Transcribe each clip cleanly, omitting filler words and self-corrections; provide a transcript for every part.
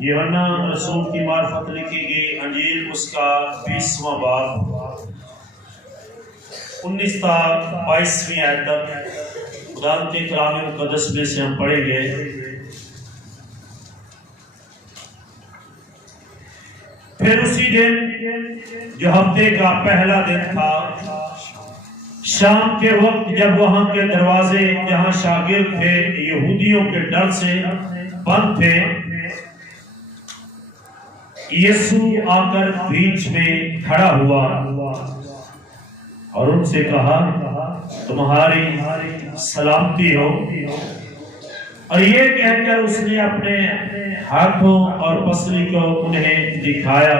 यूहन्ना रसूल की मार्फत लिखी गई अंजील उसका 20वां बाब 19 से 22वीं आयत तक खुदा के कलाम मुक़द्दस में से हम पढ़ेंगे। फिर उसी दिन जो हफ्ते का पहला दिन था, शाम के वक्त जब वहां के दरवाजे जहां शागिर्द थे यहूदियों के डर से बंद थे, यीशु आकर बीच में खड़ा हुआ और उनसे कहा, तुम्हारी सलामती हो। और ये कहकर उसने अपने हाथों और पसली को उन्हें दिखाया।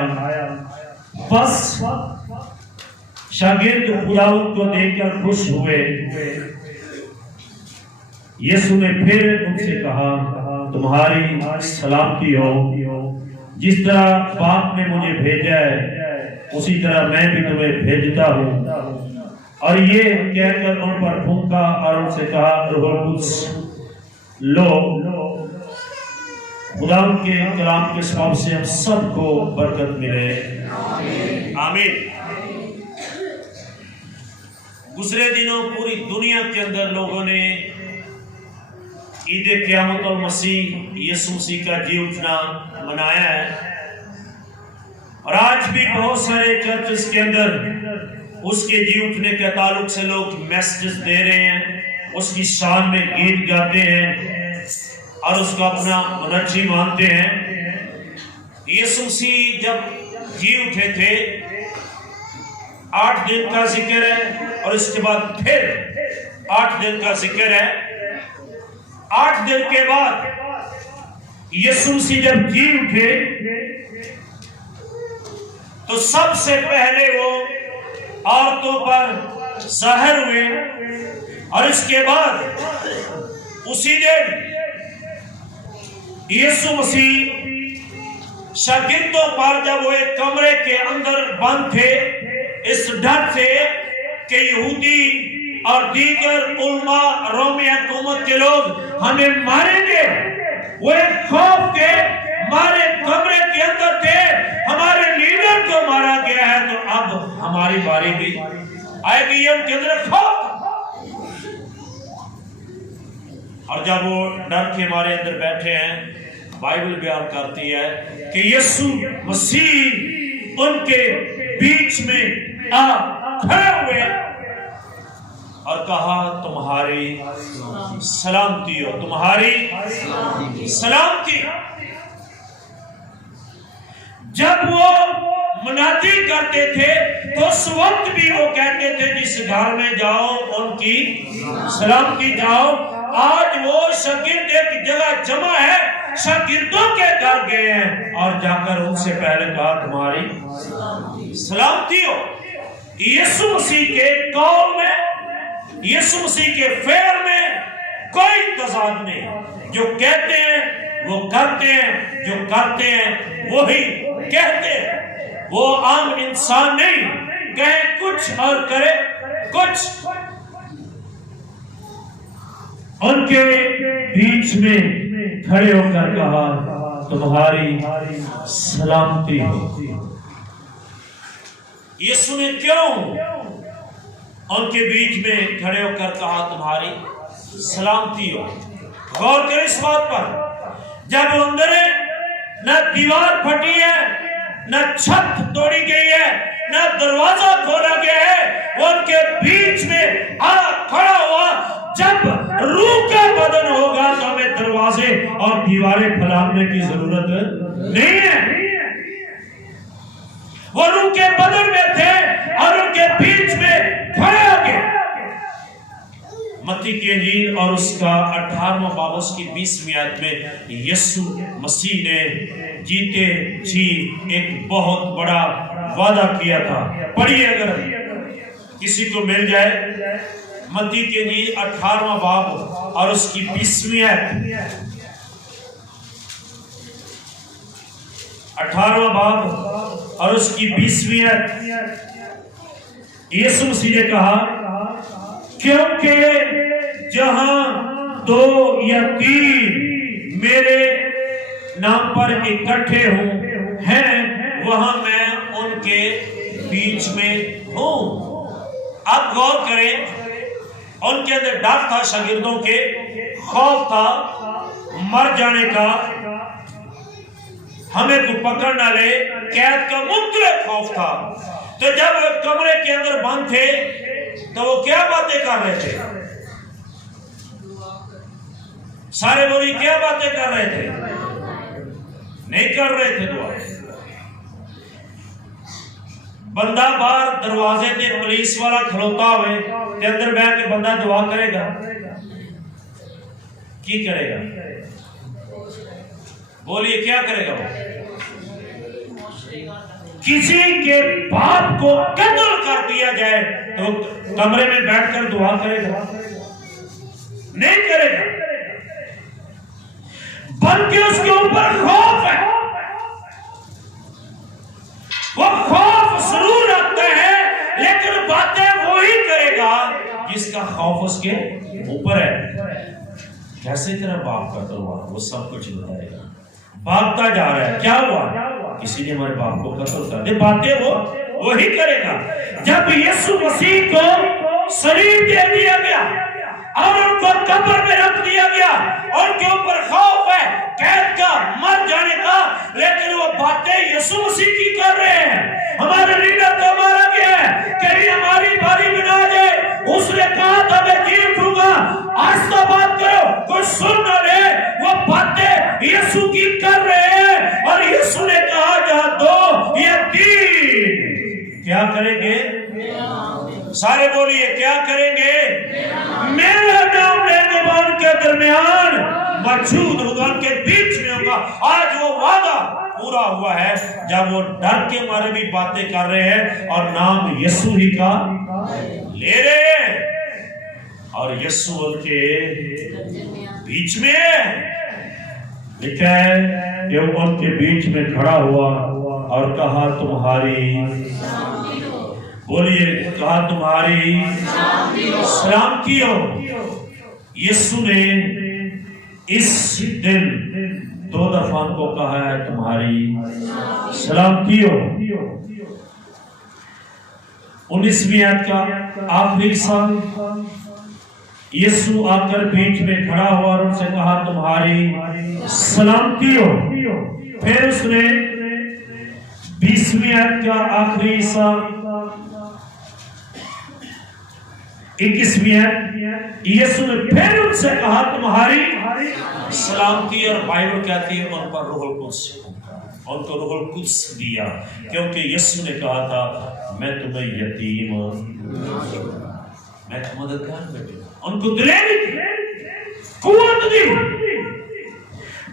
बस शागिर्द खुदावंद को देखकर खुश हुए। यीशु ने फिर उनसे कहा, तुम्हारी सलामती हो। जिस तरह बाप ने मुझे भेजा है उसी तरह मैं भी तुम्हें भेजता हूँ। और ये कहकर उन पर फूंका और उनसे कहा, रूहुल कुद्स लो। खुदा के कलाम के सबब से हम सबको बरकत मिले, आमीन। गुज़रे दिनों पूरी दुनिया के अंदर लोगों ने ईद क़यामत और मसीह यीशु मसीह का जी उठना मनाया है। और आज भी बहुत सारे चर्चेस के अंदर उसके जी उठने के ताल्लुक से लोग मैसेज दे रहे हैं, उसकी शान में गीत गाते हैं और उसको अपना मुनज्जी मानते हैं। यीशु मसीह जब जी उठे थे 8 दिन का जिक्र है और इसके बाद फिर 8 दिन का जिक्र है। 8 दिन के बाद यीशु मसीह जब जी उठे तो सबसे पहले वो औरतों पर ज़ाहिर हुए और इसके बाद उसी दिन यीशु मसीह शागिर्दों पर जब वो एक कमरे के अंदर बंद थे इस डर से कि यहूदी और दीगर उलमा रोमी हुकूमत के लोग हमें मारेंगे, वो एक खौफ के मारे कमरे के अंदर थे। हमारे लीडर को मारा गया है तो अब हमारी बारी भी आएगी, ये उनके अंदर खौफ। और जब वो डर के मारे अंदर बैठे हैं, बाइबल बयान करती है कि यीशु मसीह उनके बीच में आ खड़े हुए और कहा, तुम्हारी सलामती हो, तुम्हारी सलामती। जब वो मुनादी करते थे तो उस वक्त भी वो कहते थे जिस घर में जाओ उनकी सलामती जाओ। आज वो शागिर्द एक जगह जमा है, शागिर्दों के घर गए हैं और जाकर उनसे पहले कहा, तुम्हारी सलामती हो। यीशु मसीह के कौल में, यीशु मसीह के फेर में कोई तजाद नहीं। जो कहते हैं वो करते हैं, जो करते हैं वही कहते हैं। वो आम इंसान नहीं, कहे कुछ और करे कुछ। उनके बीच में खड़े होकर कहा, तुम्हारी सलामती हो। यीशु ने क्यों उनके बीच में खड़े होकर कहा, तुम्हारी सलामती हो? गौर करें इस बात पर। जब अंदर न दीवार फटी है, न छत तोड़ी गई है, न दरवाजा खोला गया है, वो उनके बीच में आ खड़ा हुआ। जब रूह का बदन होगा तो हमें दरवाजे और दीवारें फैलाने की जरूरत नहीं है। वो रूह के बदन में थे और उनके बीच में खड़े हो गए। मत्ती की इंजील और उसका 18वां बाब उसकी 20वीं आयत में यीशु मसीह ने जीते जी एक बहुत बड़ा वादा किया था। पढ़िए अगर किसी को मिल जाए, मत्ती की इंजील 18वां बाब और उसकी 20वीं आयत। 18वां बाब और उसकी 20वीं आयत। यीशु मसीह ने कहा, क्योंकि जहां 2 या 3 मेरे नाम पर इकट्ठे हैं वहां मैं उनके बीच में हूं। आप गौर करें, उनके अंदर डर था, शागिर्दों के खौफ था मर जाने का, हमें कोई पकड़ ना ले, कैद का मुख्तलिफ खौफ था। तो जब वो कमरे के अंदर बंद थे तो वो क्या बातें कर रहे थे? सारे बोली क्या बातें कर रहे थे? नहीं कर रहे थे दुआ। बंदा बाहर दरवाजे ते पुलिस वाला खलोता हुए ते अंदर बैठ के बंदा दुआ करेगा की करेगा? बोलिए क्या करेगा वो? किसी के बाप को कत्ल कर दिया जाए तो कमरे में बैठकर दुआ करेगा? नहीं करेगा, बल्कि उसके ऊपर खौफ है। वो खौफ जरूर रखते हैं लेकिन बातें वो ही करेगा जिसका खौफ उसके ऊपर है। कैसे तेरा बाप कत्ल हुआ? वो सब कुछ बताएगा। भागता जा रहा है, क्या हुआ? किसी ने हमारे बाप को कत्ल कर दिया। बातें वो ही करेगा। जब यीशु मसीह को शरीर दे दिया गया और उनको कब्र में रख दिया गया, उनके ऊपर खौफ है कैद का, मर जाने का, लेकिन वो बातें यीशु मसीह की कर रहे हैं। हमारे लीडर को मारा गया है, कहीं हमारी बारी में ना जाए। उसने कहा था मैं जी उठूंगा, आस्था बात करो, कोई सुन न ले। वो बातें यीशु की कर रहे हैं और यीशु ने कहा जा दो ये तीन क्या करेंगे? सारे बोलिए क्या करेंगे? मेरा नाम लेने वालों के दरमियान मौजूद होगा, उनके बीच में होगा। आज वो वादा पूरा हुआ है जब वो डर के मारे भी बातें कर रहे हैं और नाम यीशु ही का ले रहे हैं और यीशु उनके बीच में लिखा है कि वो उनके बीच में खड़ा हुआ और कहा तुम्हारी, बोलिए कहा तुम्हारी सलामती हो। यीशु ने इस दिन 2 दफा को कहा है तुम्हारी सलामती हो। 19वीं आयत का आखिरी हिस्सा, यीशु आकर बीच में खड़ा हुआ और उनसे कहा तुम्हारी सलामती हो। फिर उसने 20वीं आयत का आखिरी हिस्सा 21वीं आयत, यीशु ने फिर उनसे कहा तुम्हारी सलामती। और बाइबल कहती है उन पर रूहुल कुद्स, उनको रूहुल कुद्स दिया, क्योंकि यीशु ने कहा था मैं तुम्हें यतीम, मैं तुम्हें मददगार बैठूंगा। उनको दिलेरी कुव्वत दी।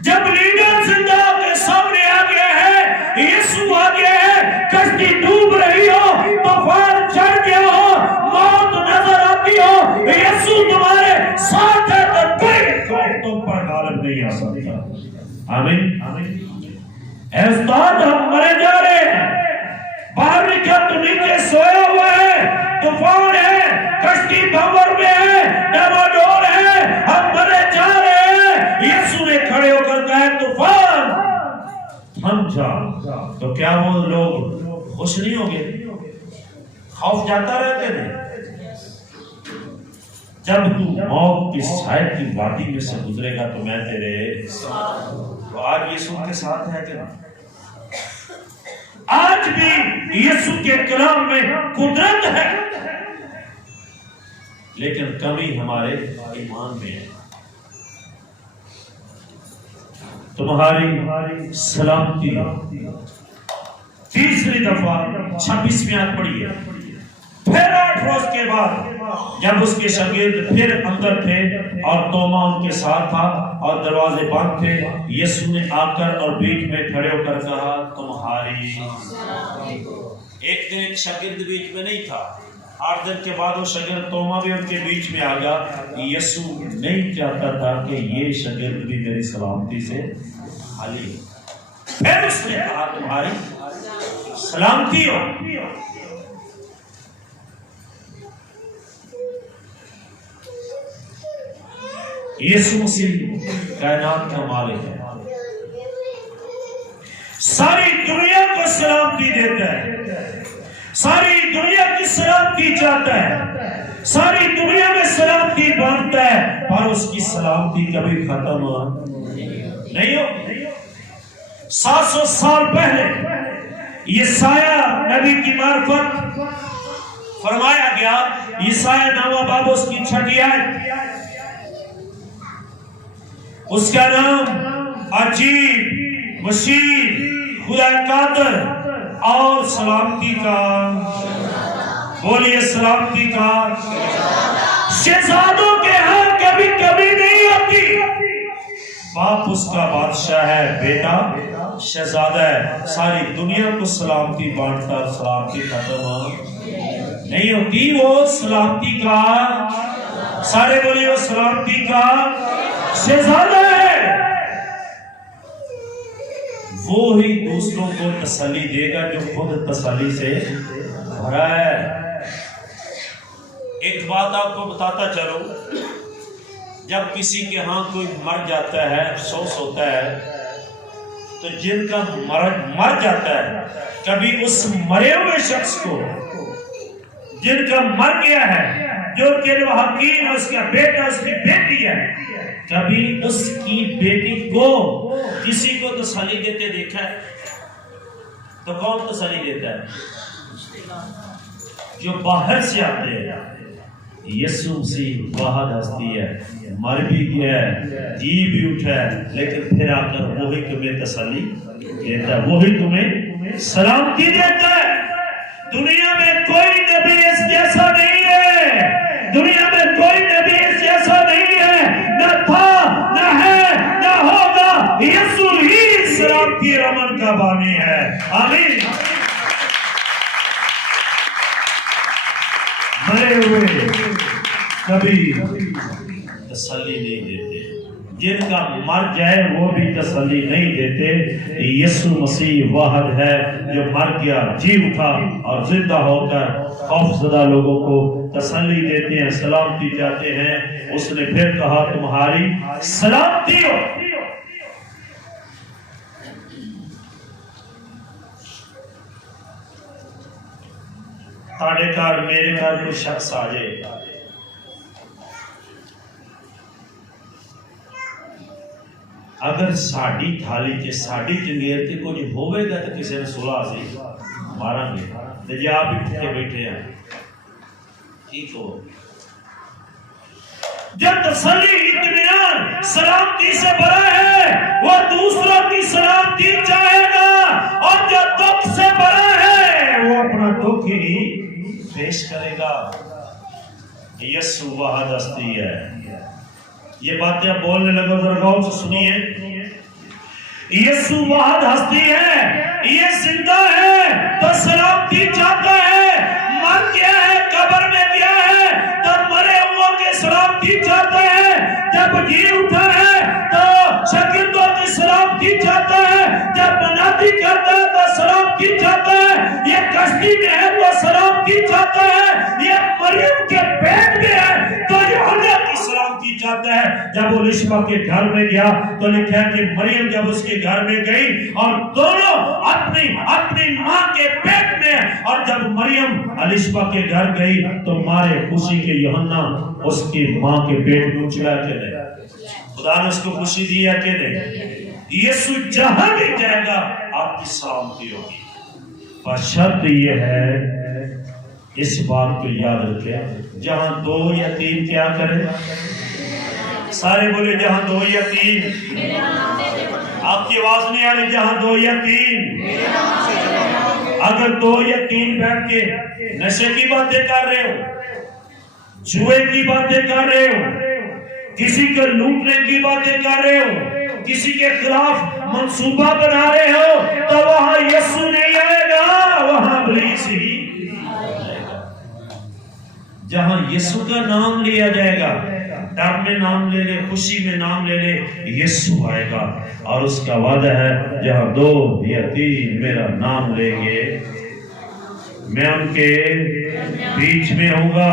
जब लीडर जिंदा के सामने आ गया है, यीशु आ गया है, कश्ती डूब रही हो, तूफान चढ़ गया हो, मौत नजर आती हो, यीशु तुम्हारे साथ है तो कोई खौफ तुम पर गालिब नहीं आ सकता। आमीन आमीन। उस्ताद हम मरे जा रहे हैं, बाहर निकल तो नीचे सोया हुआ है, तूफान है, कश्ती भंवर में है, डमाडोल है, हम मरे जा रहे हैं। यीशु ने खड़े होकर कहा तूफान थम जा। तो क्या वो लोग खुश नहीं होंगे? खौफ जाता रहते थे। जब तू मौत की साए की वादी में से गुजरेगा तो मैं तेरे, तो आज यीशु के साथ है क्या? आज भी यीशु के कलाम में कुदरत है, लेकिन कमी हमारे ईमान में है। तुम्हारी सलामती। तीसरी दफा 26वीं आयत पढ़ी है। फिर 8 रोज के बाद जब उसके शागिर्द फिर अंदर थे और तोमा उनके साथ था और दरवाजे बंद थे, यीशु ने आकर और बीच में खड़े होकर कहा तुम्हारी। एक दिन एक शागिर्द बीच में नहीं था, 8 दिन के बाद वो शागिर्द तोमा भी उनके बीच में आ गया। यीशु नहीं चाहता था कि ये शागिर्द भी मेरी सलामती से खाली हो। फिर उसने कहा तुम्हारी सलामती हो। यीशु मसीह कायनात का मालिक है, ساری دنیا کو سلامتی دیتا ہے، ساری دنیا کی سلامتی چاہتا ہے، ساری دنیا میں سلامتی بانٹتا ہے، پر اس کی سلامتی کبھی ختم نہیں ہوگی۔ 700 سال پہلے یسایہ نبی کی معرفت فرمایا گیا، یسایہ 9 باب اس کی 6 آیت، اس کا نام عجیب، مشیر، خدا قادر اور سلامتی کا، بولیے سلامتی کا شہزادوں کے ہاں کبھی کبھی نہیں ہوتی۔ باپ اس کا بادشاہ ہے، بیٹا شہزادہ ہے، ساری دنیا کو سلامتی بانٹتا، سلامتی ختم نہیں ہوتی۔ وہ سلامتی کا، سارے بولیے وہ سلامتی کا شہزادہ ہے۔ وہ ہی دوسروں کو تسلی دے گا جو خود تسلی سے بھرا ہے۔ ایک بات آپ کو بتاتا چلوں، جب کسی کے ہاں کوئی مر جاتا ہے، افسوس ہوتا ہے، تو جن کا مر جاتا ہے، کبھی اس مرے ہوئے شخص کو، جن کا مر گیا ہے، جو کہ حقین ہے، اس کا بیٹا، اس کی بیٹی ہے، کبھی اس کی بیٹی کو کسی کو تسلی دیتے دیکھا ہے؟ تو کون تسلی دیتا ہے؟ جو باہر سے آتے ہیں۔ یسوع مسیح واحد ہستی ہے، مر بھی گیا ہے، جی بھی اٹھا ہے، لیکن پھر آ کر وہی تمہیں تسلی دیتا ہے، وہی تمہیں سلامتی دیتا ہے۔ دنیا میں کوئی نبی اس جیسا نہیں ہے، دنیا میں کوئی نبی اس جیسا نہیں ہے، نہ تھا، نہ ہے، نہ ہوگا۔ یسوع ہی سلامتی امن کا بانی ہے۔ آمین۔ مرے ہوئے کبھی تسلی نہیں دیتے، جن کا مر جائے وہ بھی تسلی نہیں دیتے۔ یسوع مسیح واحد ہے جو مر گیا، جی اٹھا اور زندہ ہو کر خوف زدہ لوگوں کو تسلی دیتے ہیں، سلامتی چاہتے ہیں۔ اس نے پھر کہا تمہاری سلامتی ہو۔ تاڑے کار میرے کار کوئی شخص آ جائے، اگر ساڑی تھالی کے ساڑی جنگیر کے کوئی ہوئے گا تو کسی نے سلا سی مارا گے، تو جی آپ ہی پھٹے بیٹھے ہیں، ٹھیک ہو۔ جو تسلی اطمینان سلامتی سے بھرا ہے وہ دوسروں کی سلامتی چاہے گا، اور جو دکھ سے بھرا ہے وہ اپنا دکھ ہی پیش کرے گا۔ یسوع واحد ہستی ہے۔ یہ باتیں آپ بولنے لگو، ذرا غور سے سنیے۔ یسوع واحد ہستی ہے، یہ زندہ ہے تو سلامتی چاہتا ہے، مر گیا ہے، قبر میں گیا ہے تو مرے ہوا کے سلامتی چاہتا ہے، جب جی اٹھا ہے تو شاگردوں کی سلامتی چاہتا ہے، جب منادی کرتا ہے تو سلامتی چاہتا ہے، یہ کشتی میں ہے تو سلامتی چاہتا ہے، یہ مریم کے پیٹ میں ہے تو یوحنا کی سلامتی چاہتا ہے۔ جب وہ الشبا کے گھر میں گیا تو لکھا ہے کہ مریم جب اس کے گھر میں گئی اور دونوں اپنی ماں کے پیٹ میں، اور جب مریم الشبا کے گھر گئی تو مارے خوشی کے یوحنا اس کی ماں کے پیٹ میں اچھلا کے نہیں، خدا نے اس کو خوشی دیا کہ نہیں۔ یسوع جہاں بھی جائے گا آپ کی سلامتی ہوگی، پر شرط یہ ہے اس بات کو یاد رکھیں، جہاں 2 یا 3 کیا کریں، سارے بولے جہاں 2 یا 3، آپ کی آواز نہیں آ رہی، جہاں 2 یا 3، اگر 2 یا 3 بیٹھ کے نشے کی باتیں کر رہے ہو، جوئے کی باتیں کر رہے ہو، کسی کو لوٹنے کی باتیں کر رہے ہو، کسی کے خلاف منصوبہ بنا رہے ہو، تو وہاں یسوع نہیں آئے گا، وہاں ابلیس ہی آئے گا۔ جہاں یسوع کا نام لیا جائے گا، ڈر میں نام لے لے، خوشی میں نام لے لے، یسوع آئے گا، اور اس کا وعدہ ہے جہاں 2 یا 3 میرا نام لیں گے میں ان کے بیچ میں ہوں گا۔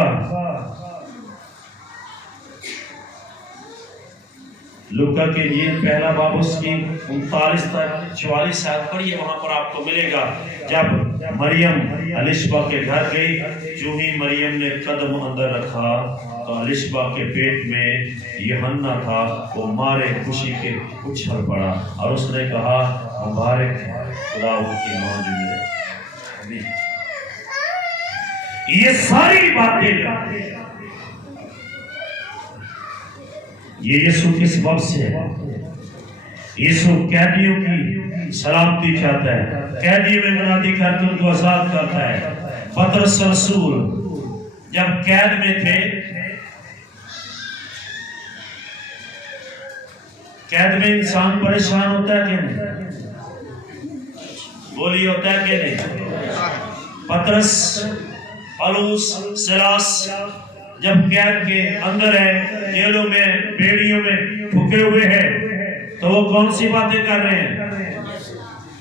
लूका की इंजील पहला बाब उसकी 39 तक 44 आयत पढ़िए, वहां पर आपको मिलेगा। जब मरियम अलिशबा के घर गई, जो ही मरियम ने कदम अंदर रखा तो अलिशबा के पेट में यूहन्ना था, वो मारे खुशी के उछल पड़ा और उसने कहा, मुबारक है खुदा उनकी मां जो मेरे। ये सारी बातें ये यीशु किस वक्त से है? यीशु कैदियों की सलामती चाहता है, कैदियों में मुनादी करके उनको आजाद करता है। पतरस रसूल जब कैद में थे, कैद में इंसान परेशान होता है कि नहीं? बोलिए, होता है कि नहीं? पतरस, पौलुस, सिलास जब कैद के अंदर है, जेलों में, बेड़ियों में ठुके हुए हैं, तो वो कौन सी बातें कर रहे हैं?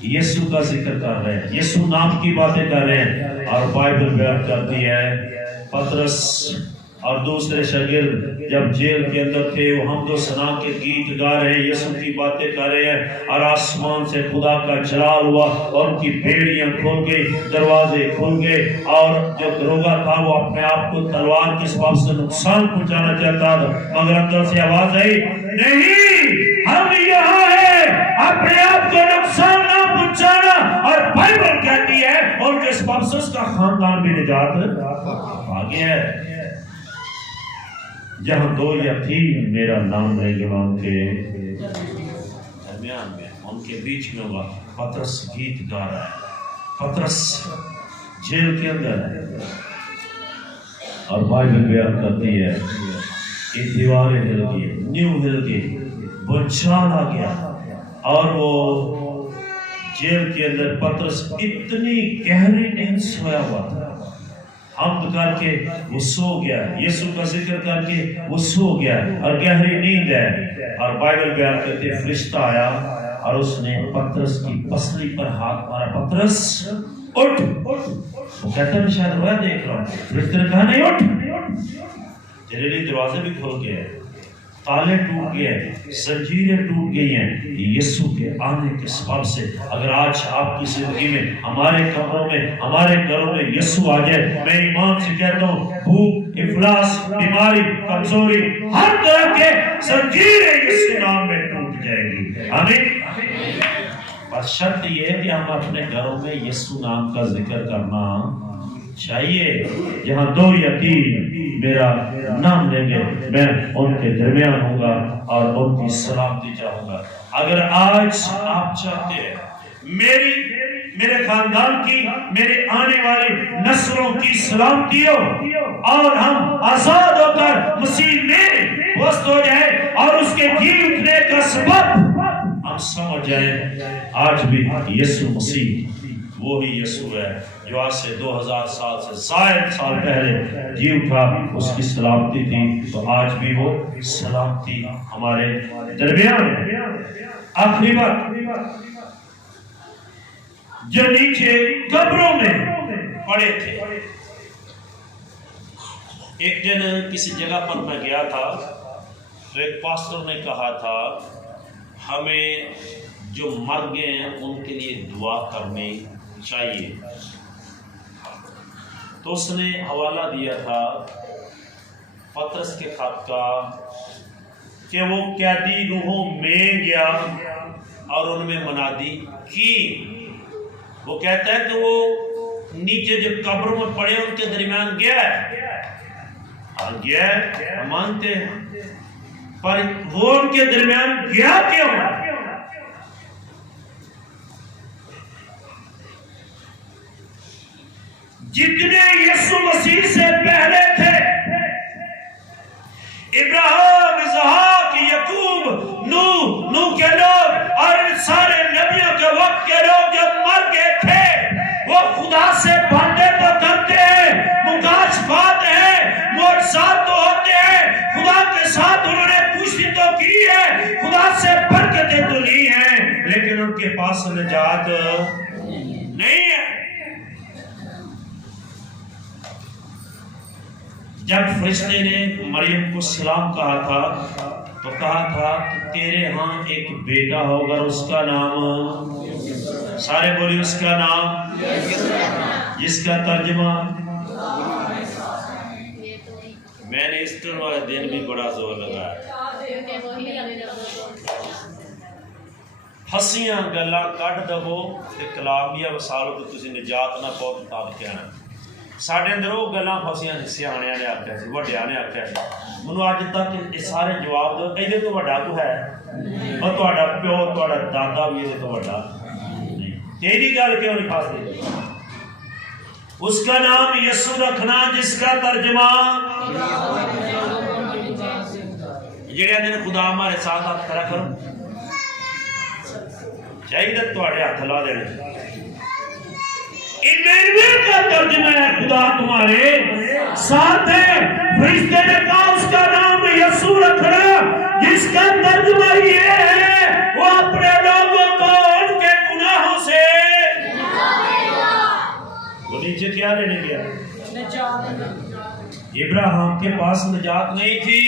यीशु का जिक्र कर रहे हैं, यीशु नाम की बातें कर रहे हैं। और बाइबल बयान करती है, पतरस और दूसरे शागिर्द जब जेल के अंदर थे, वो हमदो सना के गीत गा रहे हैं, यीशु की बातें कर रहे हैं, और आसमान से खुदा का जलाल हुआ और उनकी बेड़ियां खुल गई, दरवाजे खुल गए, और जो दरोगा था वो अपने आप को तलवार के सबब से नुकसान पहुंचाना चाहता था, मगर अंदर से आवाज आई, नहीं, हम यहाँ है, अपने आप को नुकसान ना पहुंचाना। और बाइबल कहती है उनके सबब से उसका खानदान भी निजात पा गया है। जहां 2 या 3 मेरा नाम रहेगा उनके दरमियान में, उनके बीच में होगा। पतरस गीत गा रहा है, पतरस जेल के अंदर है, और बाइबल बयान करती है कि दीवारें हिल गई, नींव हिल गई, भूचाल आ गया, और वो जेल के अंदर पतरस इतनी गहरी नींद सोया हुआ था, हमद करके वो सो गया, यीशु का जिक्र करके वो सो गया, और गहरी नींद है। और बाइबल बयान करते फरिश्ता आया और उसने पतरस की पसली पर हाथ मारा, पतरस उठ। वो कहता मैं शायद रोया देख रहा हूँ, फरिश्ते ने कहा नहीं उठ। जलेली दरवाजे भी खुल गए, ताले टूट गए, जंजीरें टूट गई हैं यीशु के आने के सबब से। अगर आज आपकी जिंदगी में, हमारे कमरों में, हमारे घरों में यीशु आ जाए, मैं ईमान से कहता हूँ, भूख, इफलास, बीमारी, कमजोरी, हर तरह के जंजीरें यीशु नाम में टूट जाएंगी। आमीन। पर शर्त यह है कि हम अपने घरों में यीशु नाम का जिक्र करना चाहिए। जहाँ 2 या 3 मेरा नाम लेंगे, मैं उनके दरमियान होगा और उनकी सलामती चाहूंगा। अगर आज आप चाहते हैं मेरे खानदान की, मेरे आने वाली नस्लों की सलामती हो, और हम आजाद होकर मसीह में वस्त हो जाए, और उसके जी उठने का सबब हम समझ जाए, आज भी यीशु मसीह वो ही यीशु है जो आज से 2000 साल से शायद साल पहले जी उठा, उसकी सलामती थी, तो आज भी वो सलामती हमारे दरमियान है। आखिरी बात, जो नीचे कब्रों में पड़े थे, एक दिन किसी जगह पर मैं गया था, तो एक पास्टर ने कहा था हमें जो मर गए हैं उनके लिए दुआ करनी चाहिए। तो उसने हवाला दिया था पतरस के खत का कि वो कैदी रूहों में गया और उनमें मनादी की। वो कहता है कि वो नीचे जो कब्रों में पड़े उनके दरमियान गया है, और गया है मानते हैं, पर वो उनके दरमियान गया क्यों? जितने यीशु मसीह से पहले थे, इब्राहिम, इसहाक, याकूब, नूह के लोग और सारे नबियों के वक्त के लोग जब मर गए थे, वो खुदा से बातें तो करते हैं, मुकाशफात है, मुआजिज़ात तो होते हैं, खुदा के साथ उन्होंने पुष्टि तो की है, खुदा से बरकतें तो ली हैं, लेकिन उनके पास निजात नहीं है। जब फरिश्ते ने मरियम को सलाम कहा था, تو کہا تھا کہ تیرے ہاں ایک بیٹا ہوگا، اس کا نام، سارے بولی اس کا نام، جس کا ترجمہ، میں نے ایسٹر والے دن بھی بڑا زور لگایا، ہسیاں گلا کٹ دو کلامیہ وسالو تو تسی نجات نہ پاؤ مطابق کہنا ساڈے اندر وہ گلاں پھسیاں سیاںیاں نے آکھیا سی، وڈیاں نے آکھیا سی، مینوں اج تک یہ سارے جواب دو ایدے تو وڈا تو ہے، اور تہاڈا پیو تہاڈا دادا بھی ایدے تو وڈا نہیں، تیری گل کیوں نہیں پھسدی؟ اس کا نام یسوع رکھنا جس کا ترجمہ، جڑے آندے نے خدا ہمارے ساتھ ہاتھ کھڑا کرو، چاہیے تہاڈے ہاتھ لا دینے، ایمینویل کا ترجمہ ہے خدا تمہارے ساتھ ہے۔ فرشتے نے کہا اس کا نام یسوع رکھنا جس کا ترجمہ یہ ہے وہ اپنے لوگوں کو ان کے گناہوں سے، وہ نیچے کیا لینے گیا؟ ابراہیم کے پاس نجات نہیں تھی،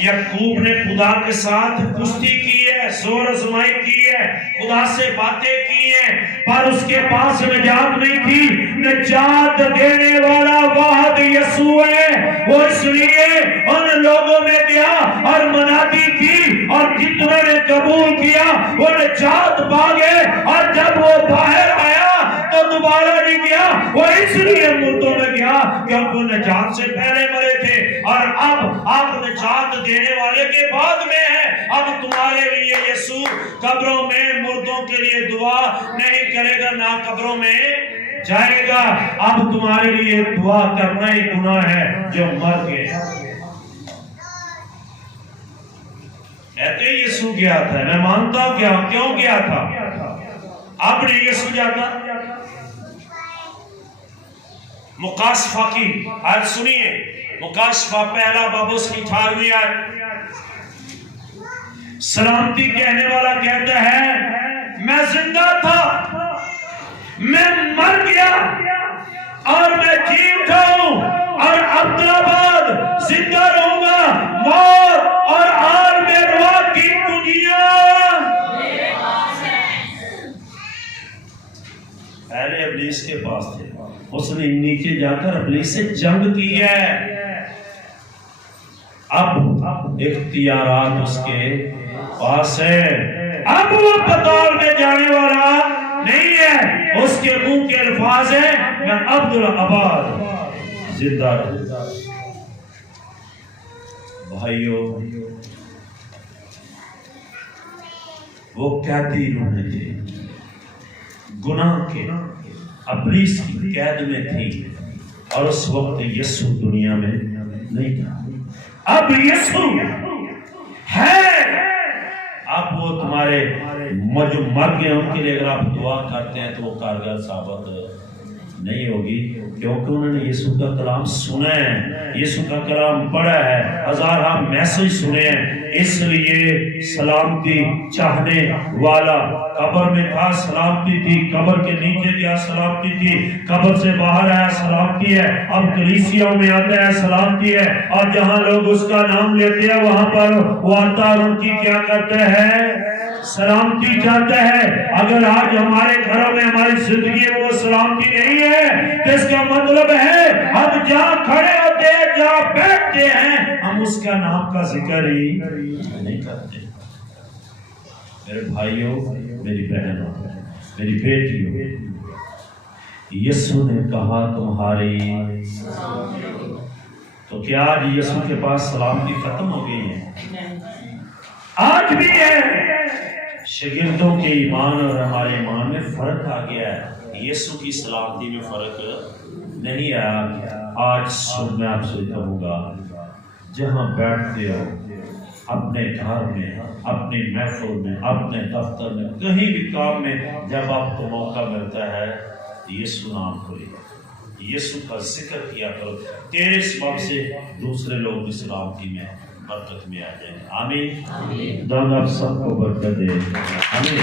یعقوب نے خدا کے ساتھ کشتی کی ہے، زور آزمائی کی ہے، خدا سے باتیں کی ہیں، پر اس کے پاس نجات نہیں تھی۔ نجات دینے والا واحد یسوع ہے، وہ اس لیے ان لوگوں میں گیا اور منادی کی اور کتنوں نے قبول کیا وہ نجات پا گئے، اور جب وہ باہر آیا تو دوبارہ نہیں گیا، وہ اس لیے مردوں میں گیا کیونکہ وہ نجات سے پہلے مرے تھے، اور اب آپ نجات دینے والے کے بعد میں ہے۔ اب تمہارے لیے یسوع قبروں میں مردوں کے لیے دعا نہیں کرے گا، نہ قبروں میں جائے گا، اب تمہارے لیے دعا کرنا ہی گناہ ہے جو مر گئے۔ کہتے ہیں یسوع گیا تھا، میں مانتا ہوں کیوں گیا تھا، اب نہیں یسوع جاتا۔ مکاشفہ کی آیت سنیے، مکاشفہ پہلا باب اس کی 18ویں آیت، سلامتی کہنے والا کہتا ہے میں زندہ تھا، میں مر گیا اور میں جی اٹھا ہوں، اور عبدالآباد زندہ رہوں گا، موت اور عالم روا کی دنیا پہلے ابلیس کے پاس تھے، اس نے نیچے جا کر ابلیس سے جنگ کی ہے، اب اختیارات اس کے پاس ہے، اب وہ پتال میں جانے والا نہیں ہے، اس کے منہ کے الفاظ ہیں میں عبدالآباد زندہ رہوں۔ بھائیو وہ قیدی روحیں تھے، گناہ کے ابلیس کی قید میں تھی، اور اس وقت یسوع دنیا میں نہیں تھا، اب یسوع ہے، اب وہ تمہارے جو مر گئے ان کے لیے اگر آپ دعا کرتے ہیں تو وہ کارگر ثابت نہیں ہوگی، کیونکہ انہوں نے یسوع کا کلام سنا ہے، یسوع کا کلام پڑھا ہے، ہزارہ میسج سنے ہیں، اس لیے سلامتی چاہنے والا قبر میں تھا، سلامتی تھی، قبر کے نیچے گیا سلامتی تھی، قبر سے باہر آیا سلامتی ہے، اب کلیسیوں میں آتا ہے سلامتی ہے، اور جہاں لوگ اس کا نام لیتے ہیں وہاں پر وہ آتا اور ان کی کیا کرتا ہے؟ سلامتی چاہتا ہے۔ اگر آج ہمارے گھروں میں ہماری زندگی میں وہ سلامتی نہیں ہے تو اس کا مطلب ہے ہم جہاں کھڑے ہوتے ہیں، جہاں بیٹھتے ہیں، ہم اس کا نام کا ذکر ہی نہیں کرتے۔ میرے بھائیوں، میری بہنوں، میری بیٹیوں، یسوع نے کہا تمہاری، تو کیا آج یسوع کے پاس سلامتی ختم ہو گئی ہے؟ آج بھی ہے، شاگردوں کے ایمان اور ہمارے ایمان میں فرق آ گیا ہے، یسوع کی سلامتی میں فرق نہیں آیا۔ آج صبح میں آپ سے کہوں گا، جہاں بیٹھتے ہو، اپنے گھر میں، اپنے محفل میں، اپنے دفتر میں، کہیں بھی کام میں، جب آپ کو موقع ملتا ہے یسوع نام کرو، یسوع کا ذکر کیا کرو، تیرے سبب سے دوسرے لوگ بھی سلامتی میں، برکت میں آ جائیں۔ آمین۔ خدا آپ سب کو برکت دے۔ آمین۔